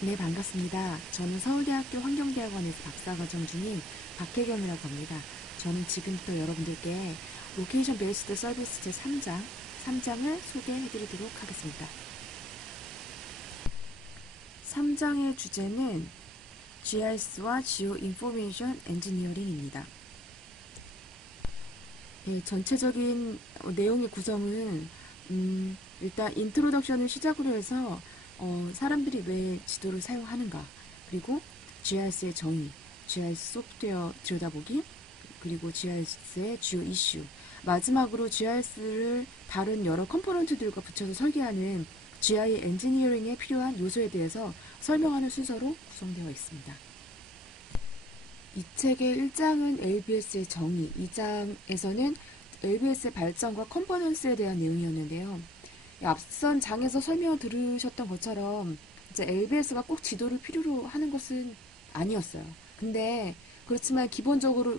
네, 반갑습니다. 저는 서울대학교 환경대학원에서 박사과정 중인 박혜경이라고 합니다. 저는 지금부터 여러분들께 로케이션 베이스드 서비스 제3장을 소개해드리도록 하겠습니다. 3장의 주제는 GIS와 Geo Information Engineering입니다. 네, 전체적인 내용의 구성은 일단 인트로덕션을 시작으로 해서 사람들이 왜 지도를 사용하는가, 그리고 GIS의 정의, GIS 소프트웨어 들여다보기, 그리고 GIS의 주요 이슈, 마지막으로 GIS를 다른 여러 컴포넌트들과 붙여서 설계하는 GI 엔지니어링에 필요한 요소에 대해서 설명하는 순서로 구성되어 있습니다. 이 책의 1장은 LBS의 정의, 2장에서는 LBS의 발전과 컴포넌스에 대한 내용이었는데요. 앞선 장에서 설명을 들으셨던 것처럼 이제 LBS가 꼭 지도를 필요로 하는 것은 아니었어요. 근데 그렇지만 기본적으로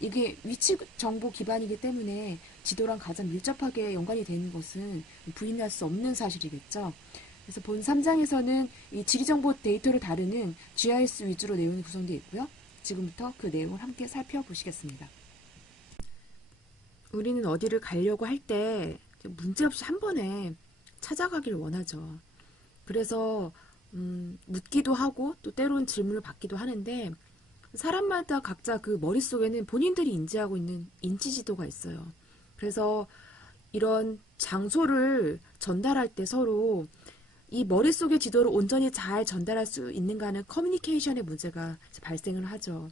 이게 위치 정보 기반이기 때문에 지도랑 가장 밀접하게 연관이 되는 것은 부인할 수 없는 사실이겠죠. 그래서 본 3장에서는 이 지리정보 데이터를 다루는 GIS 위주로 내용이 구성되어 있고요. 지금부터 그 내용을 함께 살펴보시겠습니다. 우리는 어디를 가려고 할 때 문제없이 한 번에 찾아가길 원하죠. 그래서 묻기도 하고 또 때로는 질문을 받기도 하는데 사람마다 각자 그 머릿속에는 본인들이 인지하고 있는 인지지도가 있어요. 그래서 이런 장소를 전달할 때 서로 이 머릿속의 지도를 온전히 잘 전달할 수 있는가는 커뮤니케이션의 문제가 발생을 하죠.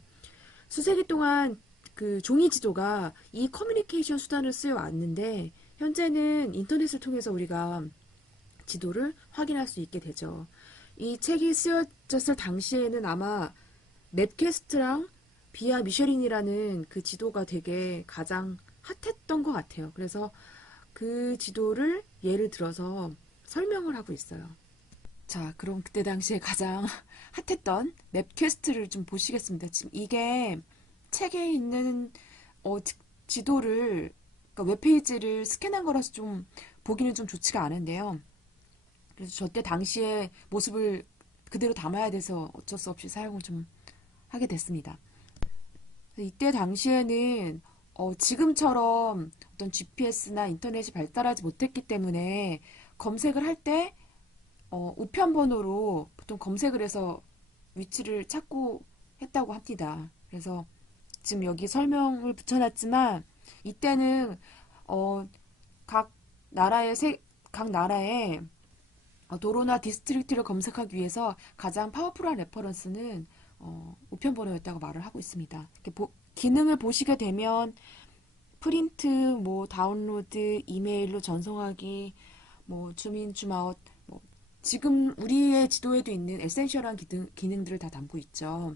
수세기 동안 그 종이 지도가 이 커뮤니케이션 수단을 쓰여왔는데 현재는 인터넷을 통해서 우리가 지도를 확인할 수 있게 되죠. 이 책이 쓰여졌을 당시에는 아마 맵캐스트랑 비아 미쉐린이라는 그 지도가 되게 가장 핫했던 것 같아요. 그래서 그 지도를 예를 들어서 설명을 하고 있어요. 자, 그럼 그때 당시에 가장 핫했던 맵캐스트를 좀 보시겠습니다. 지금 이게 책에 있는 지도를, 그러니까 웹페이지를 스캔한 거라서 좀 보기는 좀 좋지가 않은데요. 그래서 저 때 당시의 모습을 그대로 담아야 돼서 어쩔 수 없이 사용을 좀 하게 됐습니다. 이때 당시에는 지금처럼 어떤 GPS나 인터넷이 발달하지 못했기 때문에 검색을 할 때 우편번호로 보통 검색을 해서 위치를 찾고 했다고 합니다. 그래서 지금 여기 설명을 붙여놨지만 이때는 어, 각 각 나라의 도로나 디스트릭트를 검색하기 위해서 가장 파워풀한 레퍼런스는 우편번호였다고 말을 하고 있습니다. 기능을 보시게 되면 프린트, 뭐 다운로드, 이메일로 전송하기, 뭐 줌인, 줌아웃, 뭐 지금 우리의 지도에도 있는 에센셜한 기능들을 다 담고 있죠.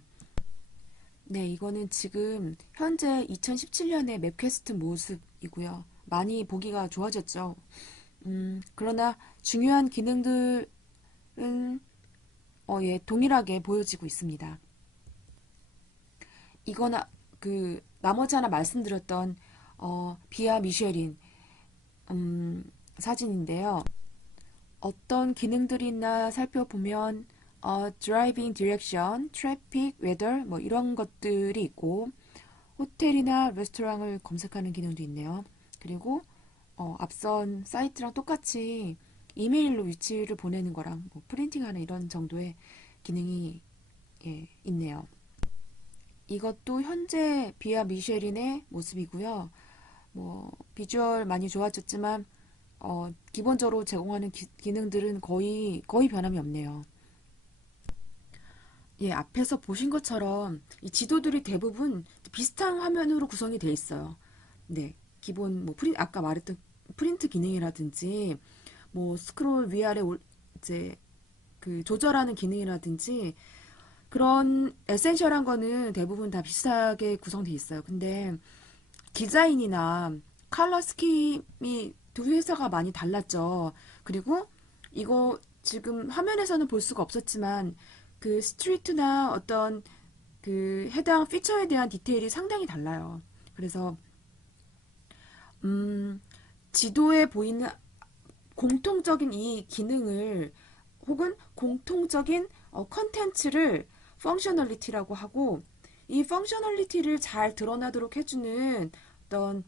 네, 이거는 지금 현재 2017년의 맵퀘스트 모습이고요. 많이 보기가 좋아졌죠. 그러나 중요한 기능들은 예, 동일하게 보여지고 있습니다. 이거나 나머지 하나 말씀드렸던 비아 미쉐린 사진인데요. 어떤 기능들이 있나 살펴보면 드라이빙 디렉션, 트래픽, 웨더 뭐 이런 것들이 있고 호텔이나 레스토랑을 검색하는 기능도 있네요. 그리고 앞선 사이트랑 똑같이 이메일로 위치를 보내는 거랑 뭐 프린팅하는 이런 정도의 기능이 예, 있네요. 이것도 현재 비아 미쉐린의 모습이고요. 뭐 비주얼 많이 좋아졌지만 기본적으로 제공하는 기능들은 거의 변함이 없네요. 예, 앞에서 보신 것처럼 이 지도들이 대부분 비슷한 화면으로 구성이 돼 있어요. 네, 기본 뭐 아까 말했던 프린트 기능이라든지 뭐 스크롤 위아래 이제 그 조절하는 기능이라든지 그런 에센셜한 거는 대부분 다 비슷하게 구성돼 있어요. 근데 디자인이나 컬러 스킴이 두 회사가 많이 달랐죠. 그리고 이거 지금 화면에서는 볼 수가 없었지만 그 스트리트나 어떤 그 해당 피처에 대한 디테일이 상당히 달라요. 그래서 지도에 보이는 공통적인 이 기능을 혹은 공통적인 컨텐츠를 펑셔널리티라고 하고, 이 펑셔널리티를 잘 드러나도록 해주는 어떤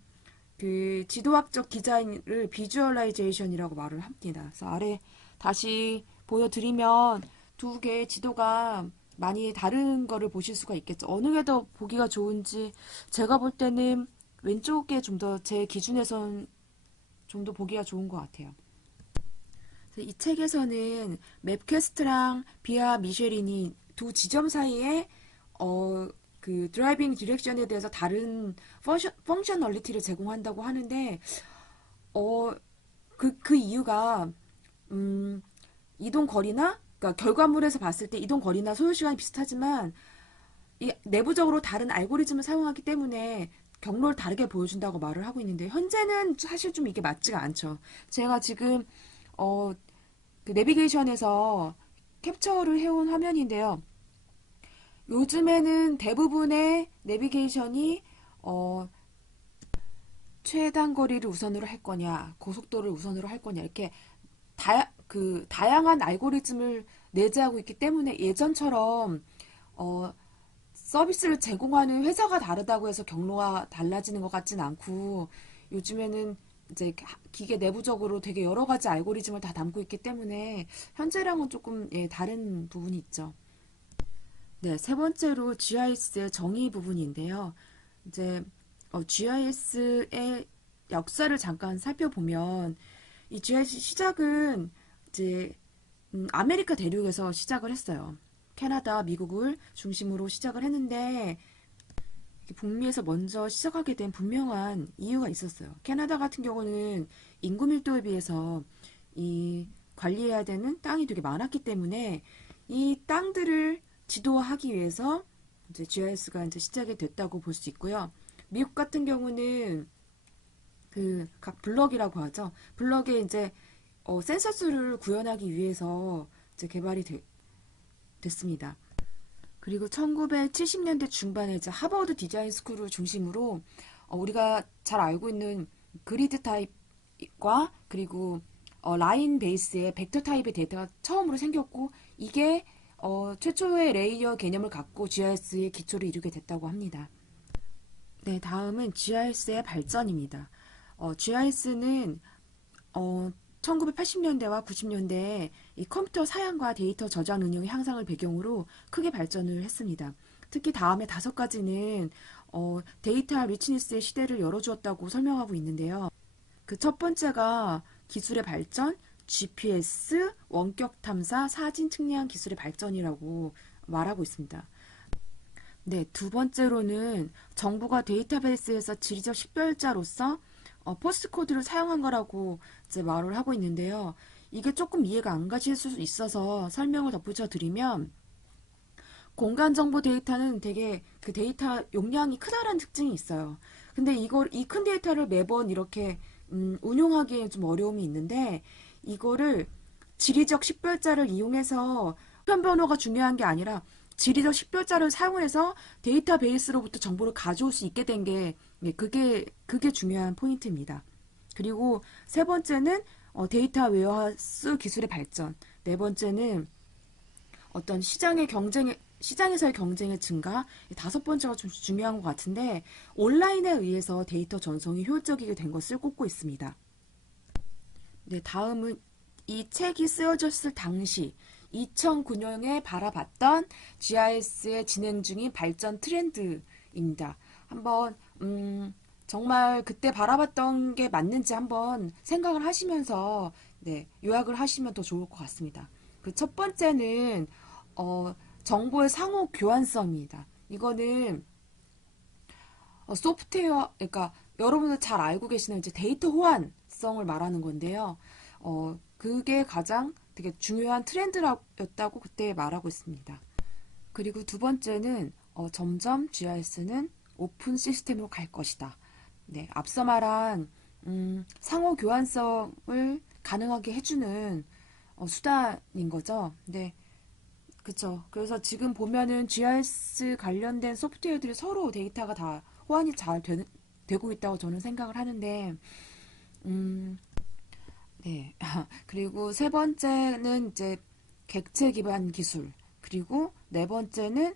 그 지도학적 디자인을 비주얼라이제이션이라고 말을 합니다. 그래서 아래 다시 보여드리면 두 개의 지도가 많이 다른 거를 보실 수가 있겠죠. 어느 게 더 보기가 좋은지 제가 볼 때는 왼쪽에 좀 더 제 기준에선 좀 더 보기가 좋은 것 같아요. 이 책에서는 맵퀘스트랑 비아 미쉐린이 두 지점 사이에 그 드라이빙 디렉션에 대해서 다른 펑셔널리티를 제공한다고 하는데 그 이유가 이동 거리나 그러니까 결과물에서 봤을 때 이동 거리나 소요 시간이 비슷하지만 이 내부적으로 다른 알고리즘을 사용하기 때문에 경로를 다르게 보여준다고 말을 하고 있는데 현재는 사실 좀 이게 맞지가 않죠. 제가 지금 그 내비게이션에서 캡처를 해온 화면인데요. 요즘에는 대부분의 내비게이션이 최단 거리를 우선으로 할 거냐, 고속도로를 우선으로 할 거냐 이렇게 다양한 알고리즘을 내재하고 있기 때문에 예전처럼 서비스를 제공하는 회사가 다르다고 해서 경로가 달라지는 것 같진 않고 요즘에는 이제 기계 내부적으로 되게 여러 가지 알고리즘을 다 담고 있기 때문에 현재랑은 조금 다른 부분이 있죠. 네, 세 번째로 GIS의 정의 부분인데요. 이제 GIS의 역사를 잠깐 살펴보면 이 GIS 시작은 이제 아메리카 대륙에서 시작을 했어요. 캐나다, 미국을 중심으로 시작을 했는데 북미에서 먼저 시작하게 된 분명한 이유가 있었어요. 캐나다 같은 경우는 인구 밀도에 비해서 이 관리해야 되는 땅이 되게 많았기 때문에 이 땅들을 지도하기 위해서 이제 GIS가 이제 시작이 됐다고 볼 수 있고요. 미국 같은 경우는 그 각 블럭이라고 하죠. 블럭에 이제 센서 수를 구현하기 위해서 이제 됐습니다. 그리고 1970년대 중반에 이제 하버드 디자인 스쿨을 중심으로 우리가 잘 알고 있는 그리드 타입과 그리고 라인 베이스의 벡터 타입의 데이터가 처음으로 생겼고 이게 최초의 레이어 개념을 갖고 GIS의 기초를 이루게 됐다고 합니다. 네, 다음은 GIS의 발전입니다. GIS는 1980년대와 90년대에 이 컴퓨터 사양과 데이터 저장 능력의 향상을 배경으로 크게 발전을 했습니다. 특히 다음에 다섯 가지는 데이터 리치니스의 시대를 열어주었다고 설명하고 있는데요. 그 첫 번째가 기술의 발전, GPS, 원격 탐사, 사진 측량 기술의 발전이라고 말하고 있습니다. 네, 두 번째로는 정부가 데이터베이스에서 지리적 식별자로서 포스트 코드를 사용한 거라고 이제 말을 하고 있는데요. 이게 조금 이해가 안 가실 수 있어서 설명을 덧붙여 드리면 공간 정보 데이터는 되게 그 데이터 용량이 크다라는 특징이 있어요. 근데 이 큰 데이터를 매번 이렇게 운용하기에 좀 어려움이 있는데 이거를 지리적 식별자를 이용해서 편변호가 중요한 게 아니라 지리적 식별자를 사용해서 데이터베이스로부터 정보를 가져올 수 있게 된 게 그게 중요한 포인트입니다. 그리고 세 번째는 데이터 웨어하우스 기술의 발전. 네 번째는 어떤 시장에서의 경쟁의 증가. 다섯 번째가 좀 중요한 것 같은데 온라인에 의해서 데이터 전송이 효율적이게 된 것을 꼽고 있습니다. 네, 다음은 이 책이 쓰여졌을 당시 2009년에 바라봤던 GIS의 진행 중인 발전 트렌드입니다. 한번 정말 그때 바라봤던 게 맞는지 한번 생각을 하시면서 요약을 하시면 더 좋을 것 같습니다. 그 첫 번째는 정보의 상호 교환성입니다. 이거는 소프트웨어, 그러니까 여러분들 잘 알고 계시는 이제 데이터 호환성을 말하는 건데요. 그게 가장 되게 중요한 트렌드였다고 그때 말하고 있습니다. 그리고 두 번째는 점점 GIS는 오픈 시스템으로 갈 것이다. 네, 앞서 말한 상호 교환성을 가능하게 해주는 수단인 거죠. 네, 그쵸. 그래서 지금 보면은 GIS 관련된 소프트웨어들이 서로 데이터가 다 호환이 잘 되고 있다고 저는 생각을 하는데, 네. 그리고 세 번째는 이제 객체 기반 기술, 그리고 네 번째는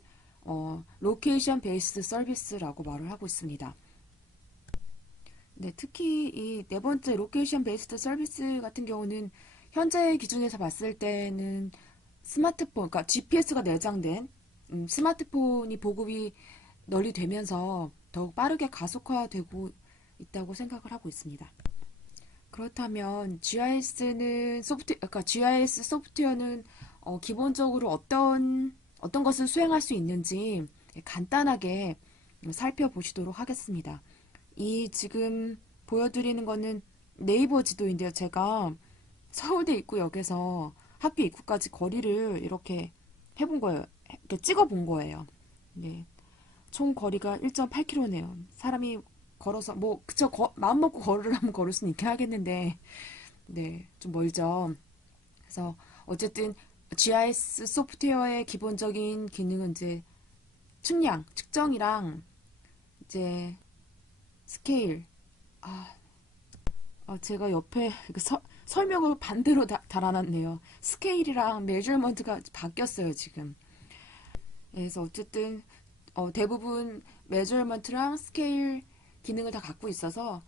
로케이션 베이스드 서비스라고 말을 하고 있습니다. 네, 특히 이 네 번째 로케이션 베이스드 서비스 같은 경우는 현재 기준에서 봤을 때는 스마트폰, 그러니까 GPS가 내장된 스마트폰이 보급이 널리 되면서 더욱 빠르게 가속화되고 있다고 생각을 하고 있습니다. 그렇다면 GIS는 그러니까 GIS 소프트웨어는 기본적으로 어떤 것을 수행할 수 있는지 간단하게 살펴보시도록 하겠습니다. 이 지금 보여드리는 거는 네이버 지도인데요. 제가 서울대 입구역에서 학교 입구까지 거리를 이렇게 해본 거예요. 이렇게 찍어본 거예요. 네. 총 거리가 1.8km네요. 사람이 걸어서 뭐 그쵸 마음 먹고 걸으라면 걸을 수는 있긴 하겠는데 네, 좀 멀죠. 그래서 어쨌든 GIS 소프트웨어의 기본적인 기능은 이제 측량, 측정이랑 이제 스케일. 제가 옆에 설명을 반대로 달아놨네요. 스케일이랑 메저먼트가 바뀌었어요, 지금. 그래서 어쨌든 대부분 메저먼트랑 스케일 기능을 다 갖고 있어서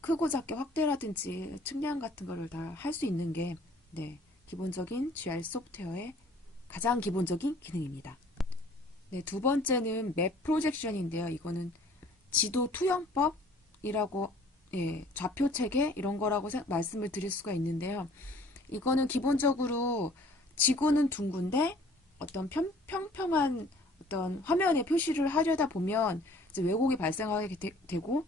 크고 작게 확대라든지 측량 같은 거를 다 할 수 있는 게 네, 기본적인 GIS 소프트웨어의 가장 기본적인 기능입니다. 네, 두 번째는 맵 프로젝션인데요. 이거는 지도 투영법이라고 좌표 체계 이런 거라고 말씀을 드릴 수가 있는데요. 이거는 기본적으로 지구는 둥근데 어떤 평평한 어떤 화면에 표시를 하려다 보면 이제 왜곡이 발생하게 되고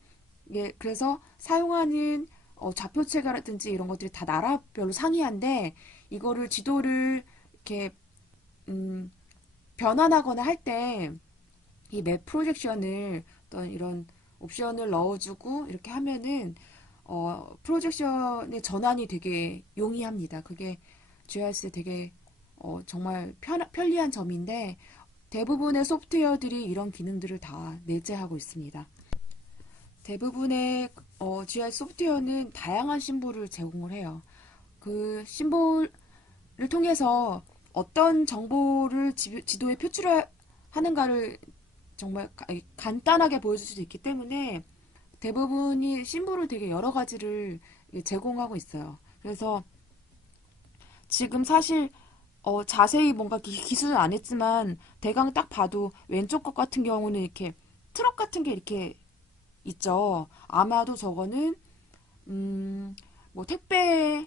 그래서 사용하는 좌표 체계라든지 이런 것들이 다 나라별로 상이한데 이거를 지도를 이렇게 변환하거나 할 때 이 맵 프로젝션을 어떤 이런 옵션을 넣어주고 이렇게 하면은 프로젝션의 전환이 되게 용이합니다. 그게 GIS 되게 정말 편리한 점인데 대부분의 소프트웨어들이 이런 기능들을 다 내재하고 있습니다. 대부분의 GIS 소프트웨어는 다양한 심볼을 제공을 해요. 그 심볼을 통해서 어떤 정보를 지도에 표출하는가를 정말 간단하게 보여줄 수도 있기 때문에 대부분이 심볼을 되게 여러 가지를 제공하고 있어요. 그래서 지금 사실 자세히 뭔가 기술은 안 했지만 대강 딱 봐도 왼쪽 것 같은 경우는 이렇게 트럭 같은 게 이렇게 있죠. 아마도 저거는 뭐 택배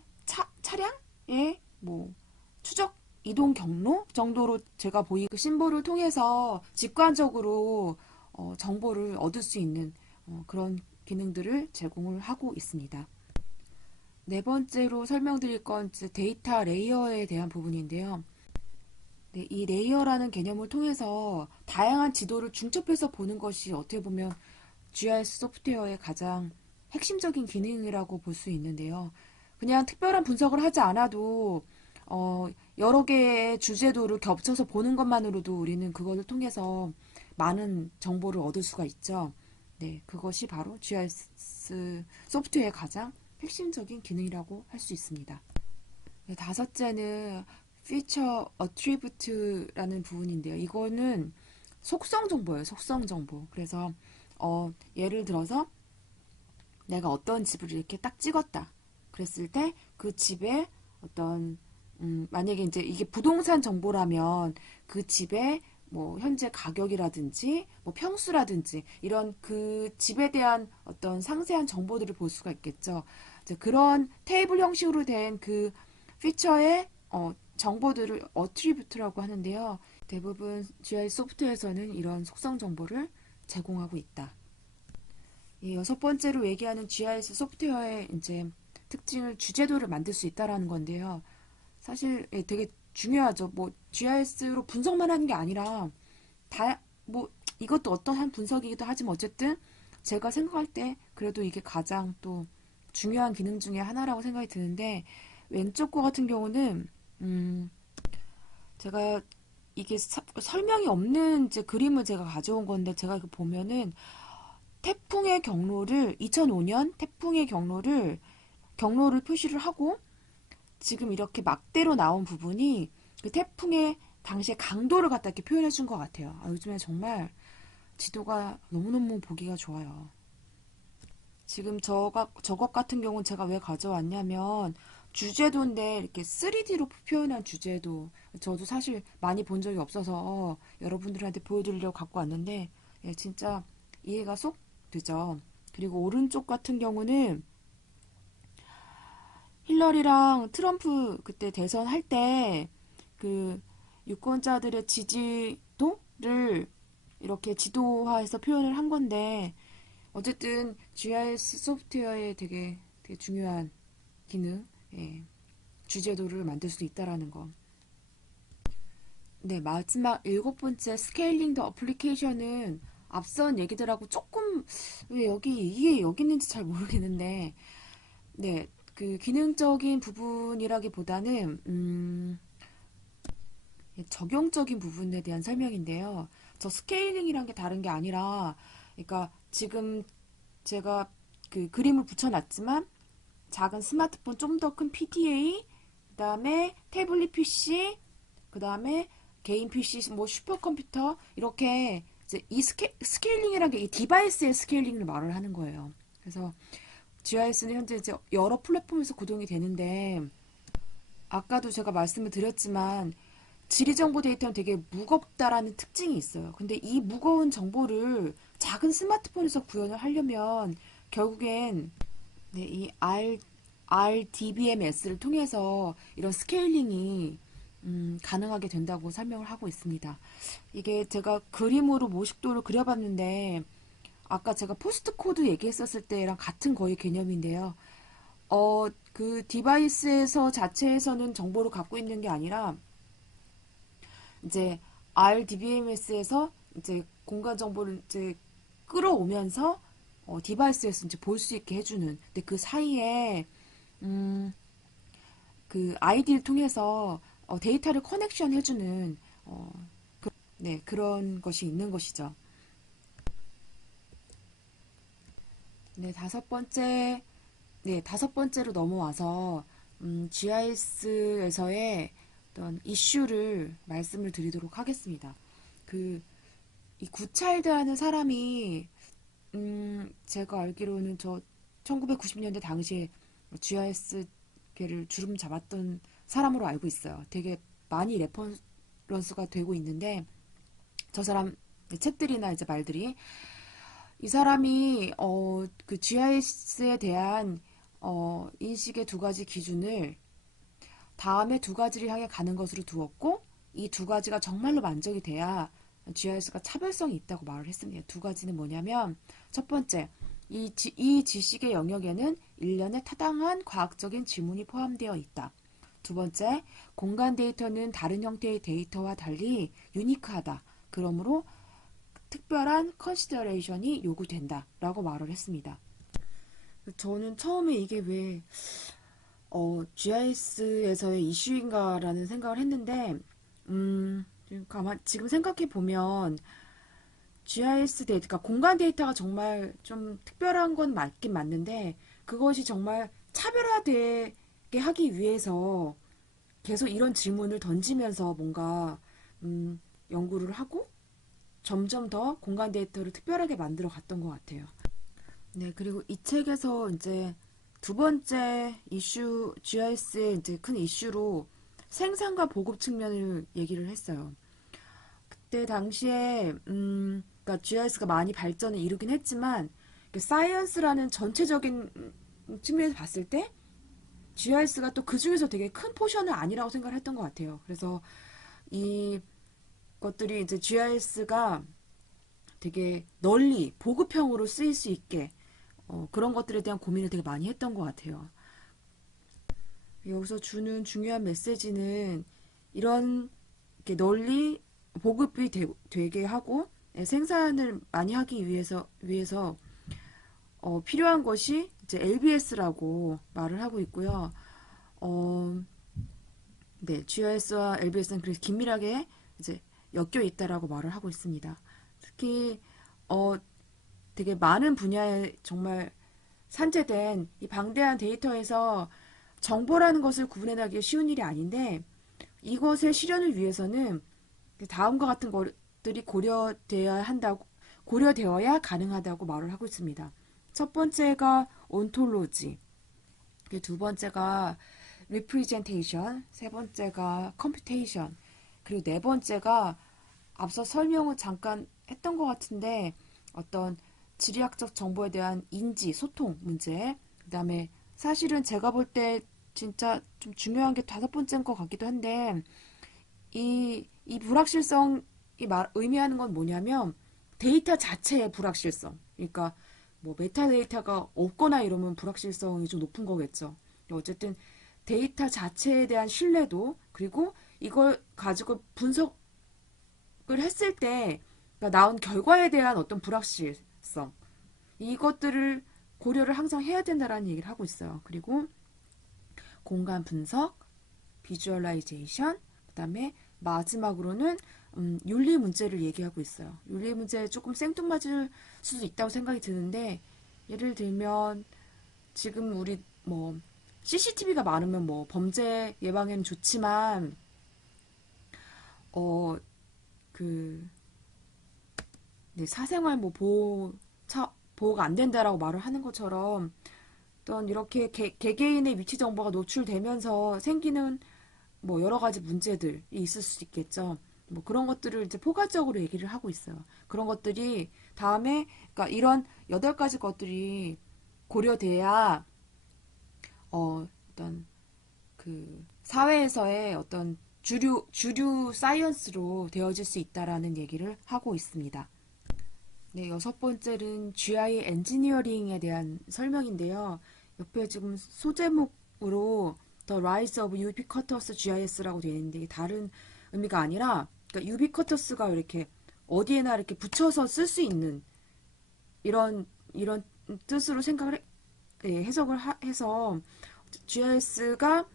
차량의 뭐 추적 이동 경로 정도로 제가 보이 그 심볼을 통해서 직관적으로 정보를 얻을 수 있는 그런 기능들을 제공을 하고 있습니다. 네 번째로 설명드릴 건 데이터 레이어에 대한 부분인데요. 네, 이 레이어라는 개념을 통해서 다양한 지도를 중첩해서 보는 것이 어떻게 보면 GIS 소프트웨어의 가장 핵심적인 기능이라고 볼 수 있는데요. 그냥 특별한 분석을 하지 않아도 여러 개의 주제도를 겹쳐서 보는 것만으로도 우리는 그것을 통해서 많은 정보를 얻을 수가 있죠. 네, 그것이 바로 GIS 소프트웨어의 가장 핵심적인 기능이라고 할 수 있습니다. 네, 다섯째는 Feature Attribute라는 부분인데요. 이거는 속성 정보예요. 속성 정보. 그래서 예를 들어서 내가 어떤 집을 이렇게 딱 찍었다. 그랬을 때 그 집에 어떤 만약에 이제 이게 부동산 정보라면 그 집의 뭐 현재 가격이라든지 뭐 평수라든지 이런 그 집에 대한 어떤 상세한 정보들을 볼 수가 있겠죠. 이제 그런 테이블 형식으로 된 그 피처의 정보들을 어트리뷰트라고 하는데요. 대부분 GIS 소프트웨어에서는 이런 속성 정보를 제공하고 있다. 여섯 번째로 얘기하는 GIS 소프트웨어의 이제 특징을 주제도를 만들 수 있다라는 건데요. 사실 되게 중요하죠. 뭐 GIS로 분석만 하는 게 아니라 뭐 이것도 어떤 한 분석이기도 하지만 어쨌든 제가 생각할 때 그래도 이게 가장 또 중요한 기능 중에 하나라고 생각이 드는데 왼쪽 거 같은 경우는 제가 이게 설명이 없는 이제 그림을 제가 가져온 건데 제가 이거 보면은 태풍의 경로를 2005년 태풍의 경로를 표시를 하고 지금 이렇게 막대로 나온 부분이 그 태풍의 당시의 강도를 갖다 이렇게 표현해 준 것 같아요. 요즘에 정말 지도가 너무너무 보기가 좋아요. 지금 저것 같은 경우는 제가 왜 가져왔냐면 주제도인데 이렇게 3D로 표현한 주제도 저도 사실 많이 본 적이 없어서 여러분들한테 보여드리려고 갖고 왔는데 예, 진짜 이해가 쏙 되죠. 그리고 오른쪽 같은 경우는 힐러리랑 트럼프 그때 대선 할 때 그 유권자들의 지지도를 이렇게 지도화해서 표현을 한 건데 어쨌든 GIS 소프트웨어의 되게 중요한 기능, 예, 주제도를 만들 수 있다라는 거. 네, 마지막 일곱 번째 스케일링 더 어플리케이션은 앞선 얘기들하고 조금 왜 이게 여기 있는지 잘 모르겠는데, 네, 그 기능적인 부분이라기보다는 적용적인 부분에 대한 설명인데요. 저 스케일링이란 게 다른 게 아니라, 그러니까 지금 제가 그 그림을 붙여놨지만 작은 스마트폰 좀 더 큰 PDA, 그 다음에 태블릿 PC, 그 다음에 개인 PC, 뭐 슈퍼컴퓨터 이렇게 이제 이 스케일링이라는 게 이 디바이스의 스케일링을 말을 하는 거예요. 그래서 GIS는 현재 이제 여러 플랫폼에서 구동이 되는데 아까도 제가 말씀을 드렸지만 지리정보 데이터는 되게 무겁다라는 특징이 있어요. 근데 이 무거운 정보를 작은 스마트폰에서 구현을 하려면 결국엔 네, 이 RDBMS를 통해서 이런 스케일링이 가능하게 된다고 설명을 하고 있습니다. 이게 제가 그림으로 모식도를 그려봤는데 아까 제가 포스트 코드 얘기했었을 때랑 같은 거의 개념인데요. 그 디바이스에서 자체에서는 정보를 갖고 있는 게 아니라 이제 RDBMS에서 이제 공간 정보를 이제 끌어오면서 디바이스에서 이제 볼 수 있게 해주는. 근데 그 사이에 음, 그 아이디를 통해서 데이터를 커넥션 해주는 네, 그런 것이 있는 것이죠. 네, 다섯 번째로 넘어와서 GIS에서의 어떤 이슈를 말씀을 드리도록 하겠습니다. 그 이 구차일드라는 사람이 제가 알기로는 저 1990년대 당시에 GIS계를 주름 잡았던 사람으로 알고 있어요. 되게 많이 레퍼런스가 되고 있는데 저 사람 책들이나 이제 말들이 이 사람이 그 GIS에 대한 인식의 두 가지 기준을 다음에 두 가지를 향해 가는 것으로 두었고 이 두 가지가 정말로 만족이 돼야 GIS가 차별성이 있다고 말을 했습니다. 두 가지는 뭐냐면 첫 번째, 이 지식의 영역에는 일련의 타당한 과학적인 지문이 포함되어 있다. 두 번째, 공간 데이터는 다른 형태의 데이터와 달리 유니크하다. 그러므로 특별한 컨시더레이션이 요구된다. 라고 말을 했습니다. 저는 처음에 이게 왜 GIS에서의 이슈인가라는 생각을 했는데 지금 생각해 보면 GIS 데이터, 그러니까 공간 데이터가 정말 좀 특별한 건 맞긴 맞는데 그것이 정말 차별화되게 하기 위해서 계속 이런 질문을 던지면서 뭔가 연구를 하고 점점 더 공간 데이터를 특별하게 만들어 갔던 것 같아요. 네, 그리고 이 책에서 이제 두 번째 이슈, GIS의 이제 큰 이슈로 생산과 보급 측면을 얘기를 했어요. 그때 당시에, 그러니까 GIS가 많이 발전을 이루긴 했지만, 사이언스라는 전체적인 측면에서 봤을 때, GIS가 또 그 중에서 되게 큰 포션은 아니라고 생각을 했던 것 같아요. 그래서 이 것들이 이제 GIS가 되게 널리 보급형으로 쓰일 수 있게 그런 것들에 대한 고민을 되게 많이 했던 것 같아요. 여기서 주는 중요한 메시지는 이런 이렇게 널리 보급이 되게 하고 생산을 많이 하기 위해서 필요한 것이 이제 LBS라고 말을 하고 있고요. 네, GIS와 LBS는 그래서 긴밀하게 이제 엮여 있다라고 말을 하고 있습니다. 특히 되게 많은 분야에 정말 산재된 이 방대한 데이터에서 정보라는 것을 구분해내기 쉬운 일이 아닌데 이것의 실현을 위해서는 다음과 같은 것들이 고려되어야 가능하다고 말을 하고 있습니다. 첫 번째가 온톨로지, 두 번째가 representation, 세 번째가 computation, 그리고 네 번째가 앞서 설명을 잠깐 했던 것 같은데 어떤 지리학적 정보에 대한 인지, 소통 문제, 그 다음에 사실은 제가 볼 때 진짜 좀 중요한 게 다섯 번째인 것 같기도 한데 이 불확실성이 의미하는 건 뭐냐면 데이터 자체의 불확실성. 그러니까 뭐 메타데이터가 없거나 이러면 불확실성이 좀 높은 거겠죠. 어쨌든 데이터 자체에 대한 신뢰도 그리고 이걸 가지고 분석을 했을 때 나온 결과에 대한 어떤 불확실성 이것들을 고려를 항상 해야 된다라는 얘기를 하고 있어요. 그리고 공간 분석, 비주얼라이제이션, 그 다음에 마지막으로는 윤리 문제를 얘기하고 있어요. 윤리 문제에 조금 생뚱맞을 수도 있다고 생각이 드는데 예를 들면 지금 우리 뭐 CCTV가 많으면 뭐 범죄 예방에는 좋지만 그 사생활 뭐 보호가 안 된다라고 말을 하는 것처럼 어떤 이렇게 개개인의 위치 정보가 노출되면서 생기는 뭐 여러 가지 문제들이 있을 수 있겠죠. 뭐 그런 것들을 이제 포괄적으로 얘기를 하고 있어요. 그런 것들이 다음에 그러니까 이런 8가지 것들이 고려돼야 어떤 그 사회에서의 어떤 주류 사이언스로 되어질 수 있다라는 얘기를 하고 있습니다. 네, 여섯 번째는 GI 엔지니어링에 대한 설명인데요. 옆에 지금 소제목으로 The Rise of Ubiquitous GIS라고 되어 있는데 이게 다른 의미가 아니라 그러니까 ubiquitous가 이렇게 어디에나 이렇게 붙여서 쓸 수 있는 이런 뜻으로 해석을 해서 GIS가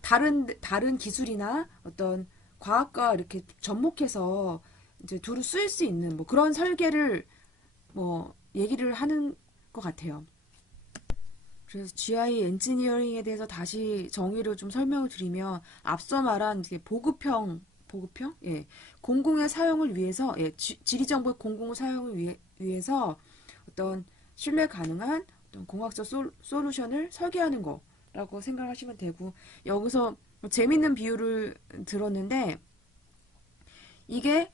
다른 기술이나 어떤 과학과 이렇게 접목해서 이제 두루 쓰일 수 있는 뭐 그런 설계를 뭐 얘기를 하는 것 같아요. 그래서 GI 엔지니어링에 대해서 다시 정의를 좀 설명을 드리면 앞서 말한 이게 보급형? 예. 공공의 사용을 위해서 예, 지리정보의 공공 사용을 위해서 어떤 신뢰 가능한 어떤 공학적 솔루션을 설계하는 거라고 생각하시면 되고 여기서 재밌는 비유를 들었는데 이게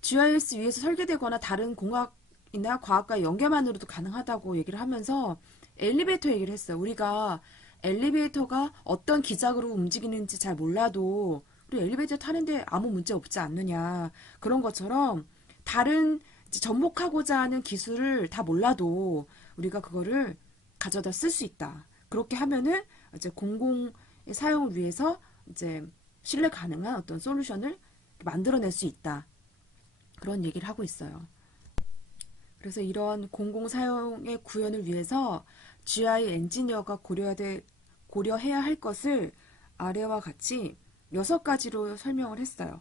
GIS 위에서 설계되거나 다른 공학이나 과학과 연계만으로도 가능하다고 얘기를 하면서 엘리베이터 얘기를 했어요. 우리가 엘리베이터가 어떤 기작으로 움직이는지 잘 몰라도 우리 엘리베이터 타는데 아무 문제 없지 않느냐. 그런 것처럼 다른 접목하고자 하는 기술을 다 몰라도 우리가 그거를 가져다 쓸 수 있다. 그렇게 하면은 이제 공공의 사용을 위해서 이제 신뢰 가능한 어떤 솔루션을 만들어낼 수 있다. 그런 얘기를 하고 있어요. 그래서 이런 공공 사용의 구현을 위해서 GI 엔지니어가 고려해야 할 것을 아래와 같이 6가지로 설명을 했어요.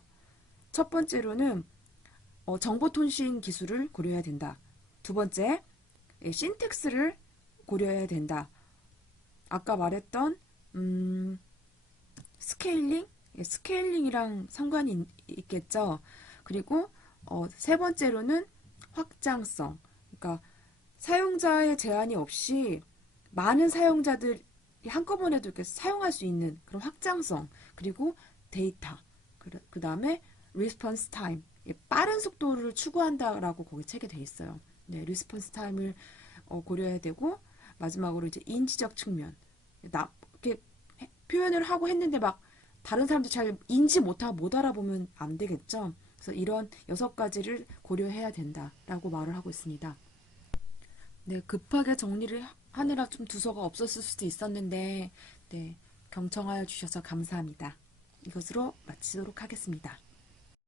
첫 번째로는 정보통신 기술을 고려해야 된다. 두 번째, 신텍스를 고려해야 된다. 아까 말했던 스케일링? 스케일링이랑 상관이 있겠죠. 그리고 세 번째로는 확장성. 그러니까 사용자의 제한이 없이 많은 사용자들이 한꺼번에도 이렇게 사용할 수 있는 그런 확장성. 그리고 데이터. 그 다음에 리스폰스 타임. 빠른 속도를 추구한다라고 거기 책에 돼 있어요. 네, 리스폰스 타임을 고려해야 되고 마지막으로 이제 인지적 측면. 이렇게 표현을 하고 했는데 막 다른 사람들 잘 인지 못하고 못 알아보면 안 되겠죠. 그래서 이런 6가지를 고려해야 된다라고 말을 하고 있습니다. 네, 급하게 정리를 하느라 좀 두서가 없었을 수도 있었는데, 네, 경청하여 주셔서 감사합니다. 이것으로 마치도록 하겠습니다.